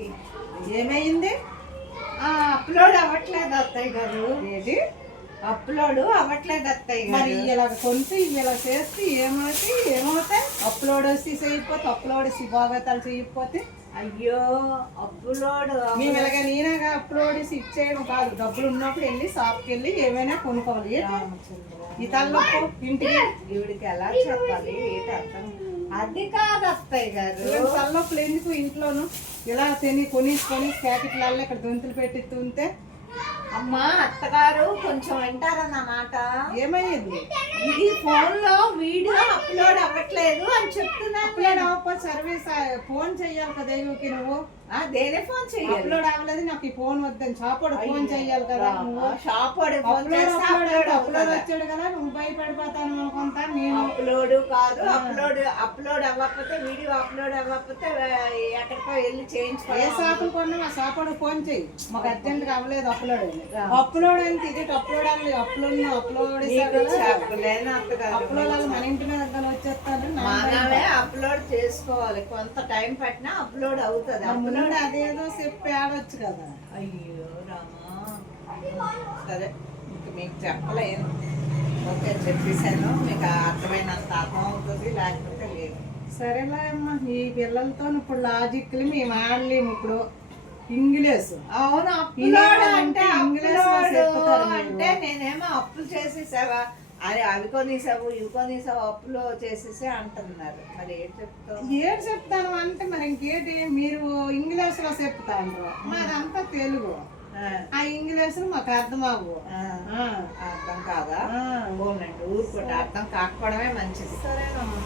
దానికి ఏమైంది? అప్లోడ్ అవ్వట్లేదు అత్తయ్య గారు. ఏంటి? అప్లోడ్ అవ్వట్లేదు అత్తయ్య మరి గారు. ఇలా కొంటే ఇలా చేస్తే ఏమవుతాయి? అప్లోడ్ వచ్చి చేయకపోతే, అప్లోడ్ శుభాగతాలు చేయకపోతే అయ్యో అప్లోడ్ మేము ఇలాగ నేనగా అప్లోడ్ ఇచ్చేయడం కాదు. డబ్బులు ఉన్నప్పుడు వెళ్ళి షాప్కి వెళ్ళి ఏమైనా కొనుక్కోవాలి. ఈ తలనొప్పు ఇంటికి ఈవిడికి ఎలా చెప్పాలి ఏంటి అర్థం? అది కాదు అత్తయ్య గారు. తలనొప్పులు ఎందుకు ఇంట్లోను? ఇలా కొనేసుకొని ప్యాకెట్లలో ఇక్కడ దొంతులు పెట్టి తుంటే అమ్మా అత్తగారు కొంచెం వింటారన్నమాట. ఏమయ్యేది? ఇది ఫోన్ లో వీడియో అప్లోడ్ అవ్వట్లేదు అని చెప్తున్నా. అప్లోడ్ అవ్వకపోతే సర్వీస్ ఫోన్ చెయ్యాలి కదా నువ్వు. దేనే ఫోన్ చెయ్యాలి? అప్లోడ్ అవ్వలేదు, నాకు ఈ ఫోన్ వద్దని షాప్ ఫోన్ చెయ్యాలి కదా నువ్వు. షాప్ అప్లోడ్ వచ్చాడు కదా, నువ్వు భయపడిపోతాను అనుకుంటా. నేను అప్లోడ్ కాదు, అప్లోడ్ అవ్వకపోతే వీడియో అప్లోడ్ అవ్వకపోతే ఎక్కడికో వెళ్ళి ఏ చేయించుకో. షాపులు కొన్నా ఆ షాప్ ఫోన్ చెయ్యి. మాకు అర్జెంట్ గా అవ్వలేదు అప్లోడ్ అప్లోడ్ అంటే ఇది అప్లోడ్ అవ్వలేదు. అప్లోడ్ చెప్పలేను అత్తగారు. అప్లోడ్ మన ఇంటి మీద వచ్చేస్తాను. మనమే అప్లోడ్ చేసుకోవాలి, కొంత టైం పట్టినా అప్లోడ్ అవుతుంది. అప్లోడ్ అదేదో చెప్పి ఆడొచ్చు కదా. అయ్యో రామా, సరే ఇంక మీకు చెప్పలేను. ఓకే చెప్పేశాను, మీకు అర్థమైనంత అర్థం అవుతుంది, లేకపోతే లేదు. సరేలే అమ్మా, ఈ పిల్లలతో ఇప్పుడు లాజిక్లు మేము ఆడలేము. ఇప్పుడు ఇంగ్లీష్ అవును, అప్లోడ్ అంటే ఇంగ్లీష్ అంటే నేనేమో అప్పులు చేసేసావా అరే అవి కొనేసావు ఇవి కొనేసావు అప్పులో చేసేసి అంటున్నారు. మరి ఏం చెప్తావు? ఏడు చెప్తాను అంటే మరి ఇంకేంటి, మీరు ఇంగ్లీష్ లో చెప్తాను, మాదంతా తెలుగు. ఆ ఇంగ్లీష్ మాకు అర్థం అవ్వు. అర్థం కాదా? ఊరుకోండి, అర్థం కాకపోవడమే మంచిది. సరేనమ్మా.